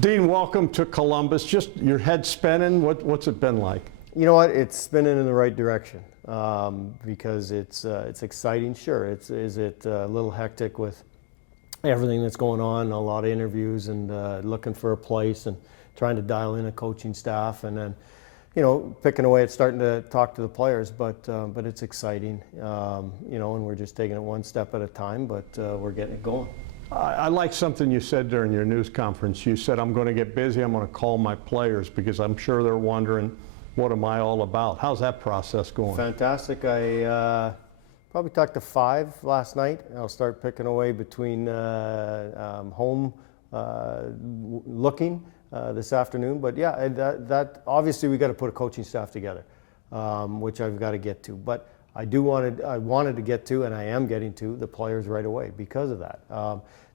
Dean, welcome to Columbus. Just your head spinning. What's it been like? You know what? It's spinning in the right direction because it's exciting. Sure, is it a little hectic with everything that's going on, a lot of interviews and looking for a place and trying to dial in a coaching staff, and then picking away at starting to talk to the players. But it's exciting, and we're just taking it one step at a time. But we're getting it going. I like something you said during your news conference. You said, I'm going to get busy, I'm going to call my players because I'm sure they're wondering, what am I all about? How's that process going? Fantastic. I probably talked to 5 last night. I'll start picking away between home looking this afternoon. But yeah, that obviously we got to put a coaching staff together, which I've got to get to. But I wanted to get to, and I am getting to, the players right away because of that.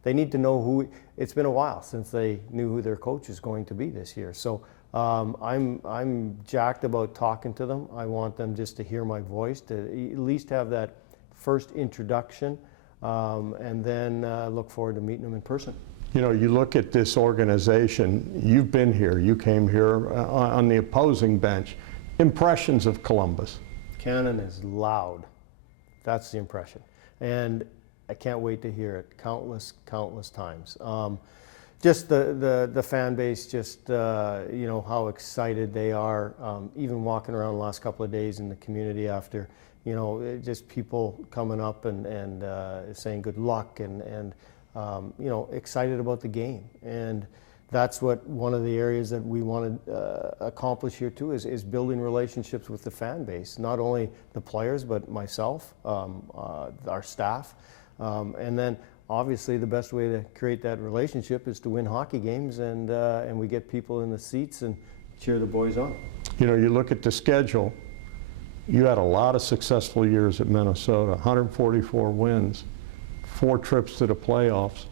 They need to know who. It's been a while since they knew who their coach is going to be this year. So I'm jacked about talking to them. I want them just to hear my voice, to at least have that first introduction, and then look forward to meeting them in person. You know, you look at this organization. You've been here. You came here on the opposing bench. Impressions of Columbus. Cannon is loud. That's the impression. And I can't wait to hear it countless times. Just the fan base, just how excited they are. Even walking around the last couple of days in the community after, just people coming up and saying good luck and excited about the game. And that's what one of the areas that we want to accomplish here too is building relationships with the fan base, not only the players but myself, our staff, and then obviously the best way to create that relationship is to win hockey games, and we get people in the seats and cheer the boys on. You know, you look at the schedule. You had a lot of successful years at Minnesota, 144 wins, 4 trips to the playoffs.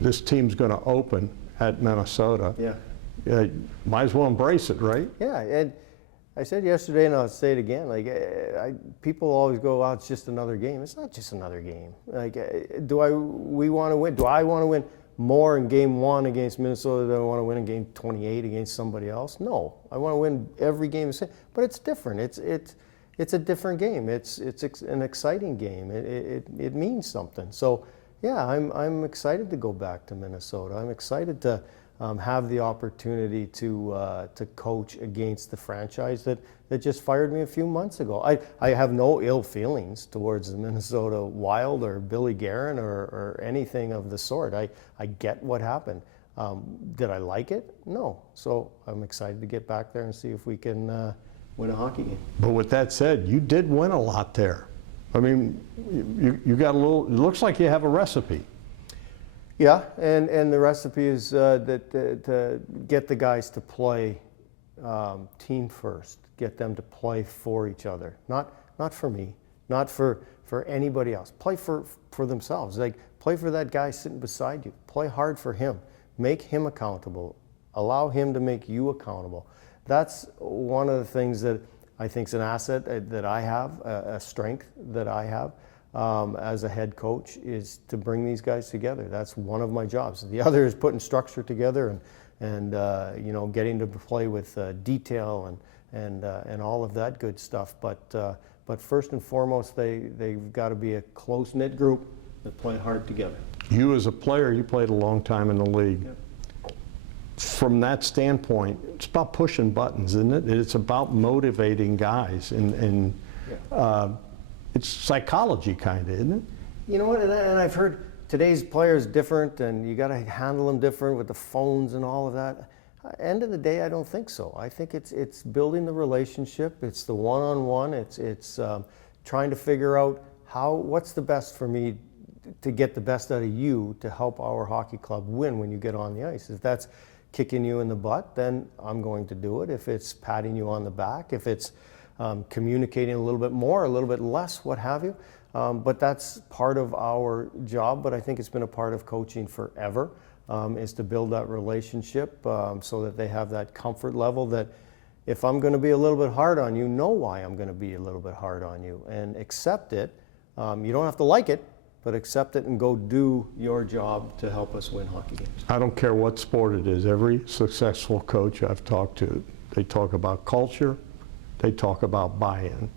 This team's going to open at Minnesota. Yeah. Might as well embrace it, right? Yeah, and I said yesterday, and I'll say it again, people always go, "Oh, it's just another game." It's not just another game. We want to win? Do I want to win more in game 1 against Minnesota than I want to win in game 28 against somebody else? No, I want to win every game. But it's different. It's a different game. It's an exciting game. It means something. So yeah, I'm excited to go back to Minnesota. I'm excited to have the opportunity to coach against the franchise that just fired me a few months ago. I have no ill feelings towards the Minnesota Wild or Billy Guerin or anything of the sort. I get what happened. Did I like it? No. So I'm excited to get back there and see if we can win a hockey game. But with that said, you did win a lot there. I mean, you got a little, it looks like you have a recipe. Yeah, and the recipe is to get the guys to play team first, get them to play for each other, not for me, not for anybody else. Play for themselves. Like, play for that guy sitting beside you. Play hard for him. Make him accountable. Allow him to make you accountable. That's one of the things that I think is an asset that I have, a strength that I have as a head coach, is to bring these guys together. That's one of my jobs. The other is putting structure together and getting to play with detail and all of that good stuff. But first and foremost, they've got to be a close-knit group that play hard together. You as a player, you played a long time in the league. Yep. From that standpoint, it's about pushing buttons, isn't it? It's about motivating guys, and it's psychology, kind of, isn't it? You know what? And I've heard today's players different, and you got to handle them different with the phones and all of that. End of the day, I don't think so. I think it's building the relationship. It's the one-on-one. It's trying to figure out what's the best for me to get the best out of you to help our hockey club win when you get on the ice. If that's kicking you in the butt, then I'm going to do it. If it's patting you on the back, if it's communicating a little bit more, a little bit less, what have you. But that's part of our job, but I think it's been a part of coaching forever, is to build that relationship so that they have that comfort level that if I'm going to be a little bit hard on you, know why I'm going to be a little bit hard on you and accept it. You don't have to like it, but accept it and go do your job to help us win hockey games. I don't care what sport it is. Every successful coach I've talked to, they talk about culture, they talk about buy-in.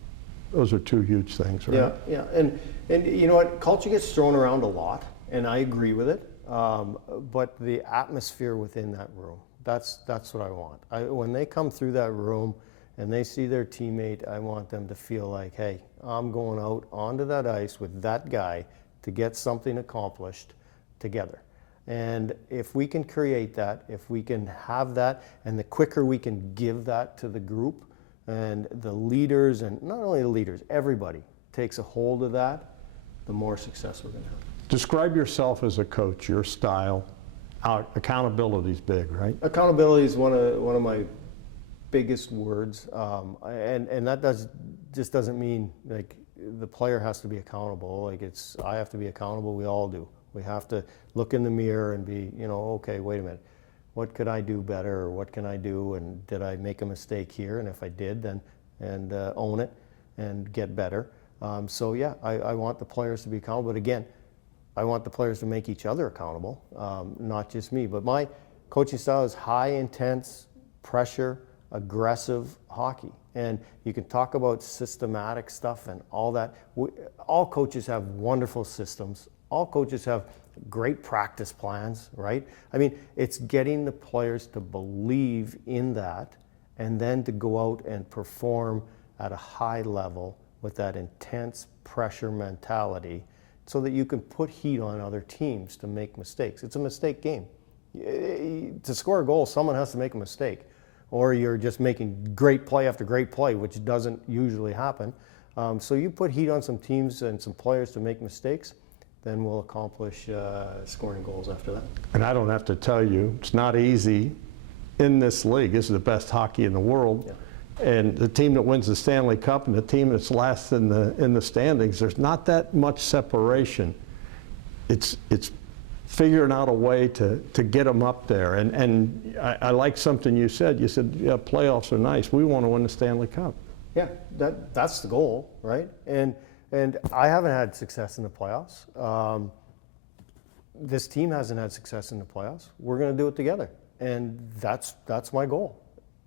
Those are two huge things, right? Yeah. And you know what? Culture gets thrown around a lot, and I agree with it. But the atmosphere within that room, that's what I want. When they come through that room and they see their teammate, I want them to feel like, hey, I'm going out onto that ice with that guy to get something accomplished together. And if we can create that, if we can have that, and the quicker we can give that to the group, and the leaders, and not only the leaders, everybody takes a hold of that, the more success we're going to have. Describe yourself as a coach, your style. Accountability is big, right? Accountability is one of my biggest words, and that just doesn't mean like the player has to be accountable. Like I have to be accountable. We all do. We have to look in the mirror and be, okay, wait a minute. What could I do better, or what can I do, and did I make a mistake here? And if I did, then own it and get better. So yeah, I want the players to be accountable. But again, I want the players to make each other accountable, not just me. But my coaching style is high intense, pressure, aggressive hockey. And you can talk about systematic stuff and all that. All coaches have wonderful systems. All coaches have great practice plans, right? I mean, it's getting the players to believe in that and then to go out and perform at a high level with that intense pressure mentality so that you can put heat on other teams to make mistakes. It's a mistake game. To score a goal, someone has to make a mistake, or you're just making great play after great play, which doesn't usually happen. So you put heat on some teams and some players to make mistakes, then we'll accomplish scoring goals after that. And I don't have to tell you, it's not easy in this league. This is the best hockey in the world. Yeah. And the team that wins the Stanley Cup and the team that's last in the standings, there's not that much separation. It's figuring out a way to get them up there. And I like something you said. You said, yeah, playoffs are nice. We want to win the Stanley Cup. Yeah, that's the goal, right? And I haven't had success in the playoffs. This team hasn't had success in the playoffs. We're going to do it together, and that's my goal.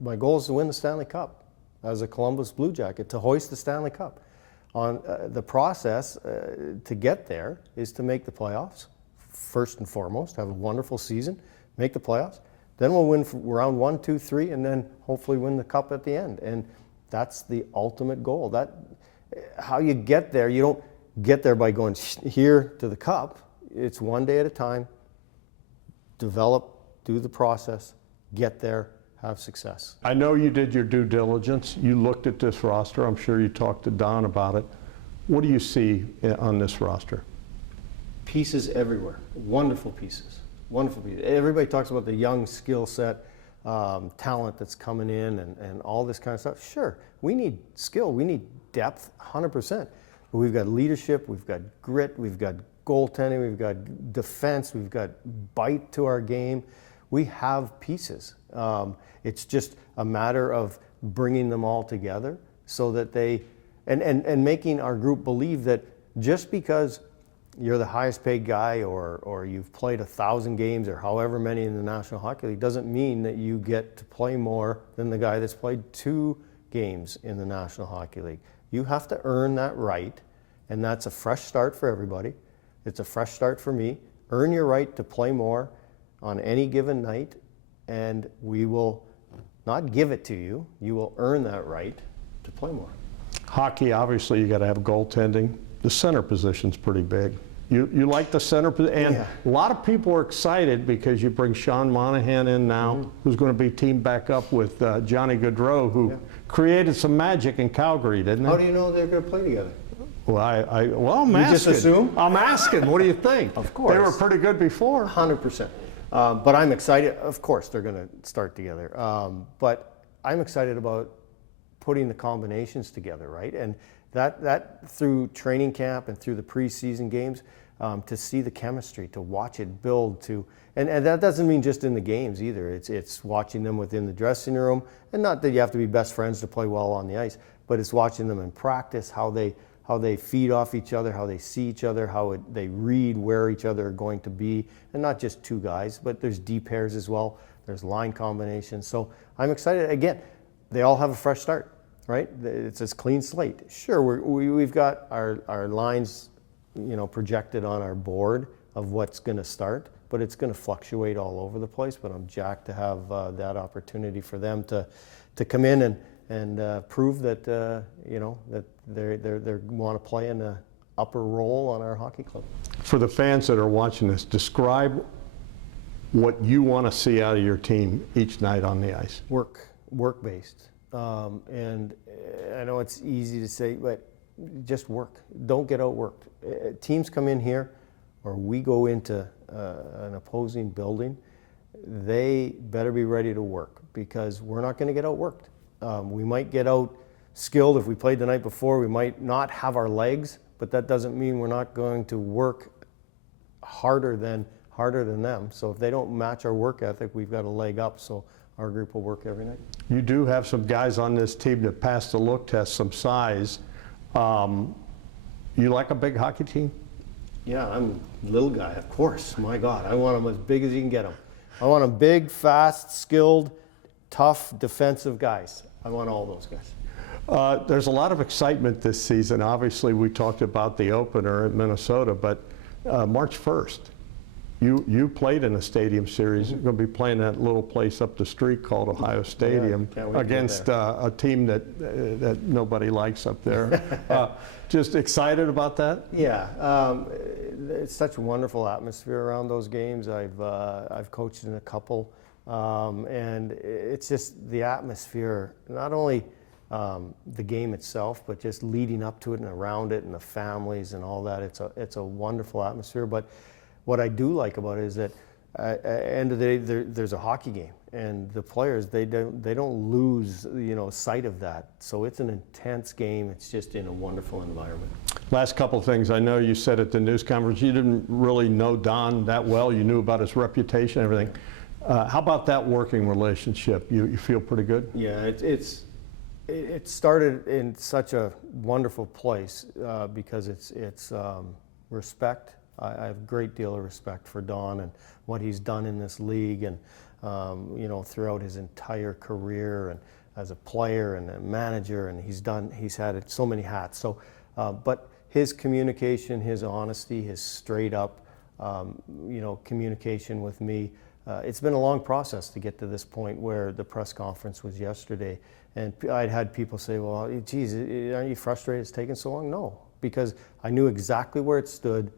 My goal is to win the Stanley Cup as a Columbus Blue Jacket, to hoist the Stanley Cup. On the process to get there is to make the playoffs first and foremost. Have a wonderful season, make the playoffs. Then we'll win round 1, 2, 3, and then hopefully win the cup at the end. And that's the ultimate goal. How you get there, you don't get there by going here to the cup. It's one day at a time. Develop, do the process, get there, have success. I know you did your due diligence. You looked at this roster. I'm sure you talked to Don about it. What do you see on this roster? Pieces everywhere. Wonderful pieces. Wonderful pieces. Everybody talks about the young skill set, talent that's coming in and all this kind of stuff. Sure, we need skill. We need depth, 100%. But we've got leadership, we've got grit, we've got goaltending, we've got defense, we've got bite to our game. We have pieces. It's just a matter of bringing them all together so that and making our group believe that just because you're the highest paid guy or you've played 1,000 games or however many in the National Hockey League doesn't mean that you get to play more than the guy that's played 2 games in the National Hockey League. You have to earn that right, and that's a fresh start for everybody. It's a fresh start for me. Earn your right to play more on any given night, and we will not give it to you. You will earn that right to play more. Hockey, obviously, you got to have goaltending. The center position's pretty big. You like the center position, and Yeah. a lot of people are excited because you bring Sean Monahan in now, who's going to be teamed back up with Johnny Gaudreau, who created some magic in Calgary, didn't he? How do you know they're going to play together? Well, I'm You asking. just assume? I'm asking. What do you think? Of course. They were pretty good before. 100%. But I'm excited. Of course, they're going to start together. But I'm excited about putting the combinations together, right? And that through training camp and through the preseason games, to see the chemistry, to watch it build, and that doesn't mean just in the games either. It's watching them within the dressing room, and not that you have to be best friends to play well on the ice, but it's watching them in practice, how they how they feed off each other, how they see each other, they read where each other are going to be, and not just two guys, but there's D pairs as well. There's line combinations. So I'm excited. Again, they all have a fresh start, right? It's a clean slate. Sure, we've got our lines, projected on our board of what's going to start, but it's going to fluctuate all over the place. But I'm jacked to have that opportunity for them to come in and prove that that they want to play in the upper role on our hockey club. For the fans that are watching this, describe what you want to see out of your team each night on the ice. Work-based. And I know it's easy to say, but just work. Don't get outworked. Teams come in here, or we go into an opposing building, they better be ready to work, because we're not going to get outworked. We might get out skilled. If we played the night before, we might not have our legs, but that doesn't mean we're not going to work harder than them. So if they don't match our work ethic, we've got a leg up. So our group will work every night. You do have some guys on this team that passed the look test, some size. You like a big hockey team? Yeah, I'm a little guy, of course. My God, I want them as big as you can get them. I want them big, fast, skilled, tough, defensive guys. I want all those guys. There's a lot of excitement this season. Obviously, we talked about the opener at Minnesota, but March 1st, you played in a stadium series. You're going to be playing that little place up the street called Ohio Stadium against a team that nobody likes up there. Just excited about that? Yeah, it's such a wonderful atmosphere around those games. I've coached in a couple, and it's just the atmosphere, not only the game itself, but just leading up to it and around it, and the families and all that. It's a wonderful atmosphere. But what I do like about it is that at the end of the day, there's a hockey game, and the players, they don't lose sight of that. So it's an intense game. It's just in a wonderful environment. Last couple of things. I know you said at the news conference you didn't really know Don that well. You knew about his reputation and everything. How about that working relationship? You feel pretty good? Yeah, it started in such a wonderful place because it's respect. I have a great deal of respect for Don and what he's done in this league, and throughout his entire career, and as a player and a manager, and he's had so many hats. So, but his communication, his honesty, his straight up, communication with me. It's been a long process to get to this point where the press conference was yesterday, and I'd had people say, "Well, geez, aren't you frustrated it's taken so long?" No, because I knew exactly where it stood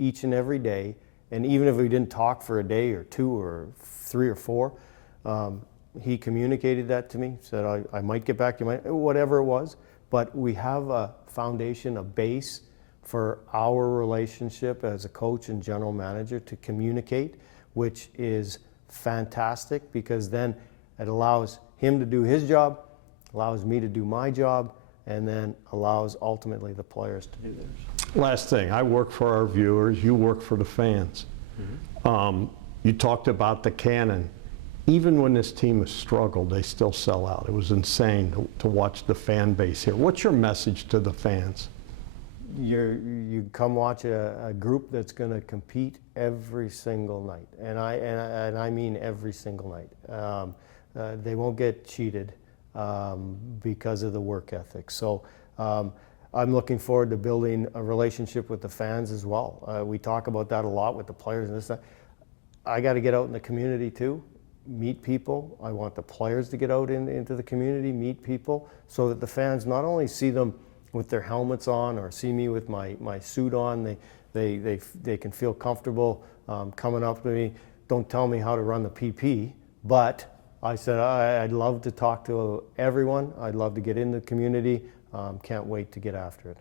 each and every day, and even if we didn't talk for a day or two or three or four, he communicated that to me, said I might get back to you, whatever it was, but we have a foundation, a base for our relationship as a coach and general manager to communicate, which is fantastic, because then it allows him to do his job, allows me to do my job, and then allows ultimately the players to do theirs. Last thing, I work for our viewers, you work for the fans. Mm-hmm. You talked about the cannon. Even when this team has struggled, they still sell out. It was insane to watch the fan base here. What's your message to the fans? You come watch a group that's going to compete every single night, and I mean every single night. They won't get cheated because of the work ethic. So I'm looking forward to building a relationship with the fans as well. We talk about that a lot with the players and this. I got to get out in the community too, meet people. I want the players to get out into the community, meet people, so that the fans not only see them with their helmets on or see me with my suit on, they can feel comfortable coming up to me. Don't tell me how to run the PP, but I said I'd love to talk to everyone. I'd love to get in the community. Can't wait to get after it.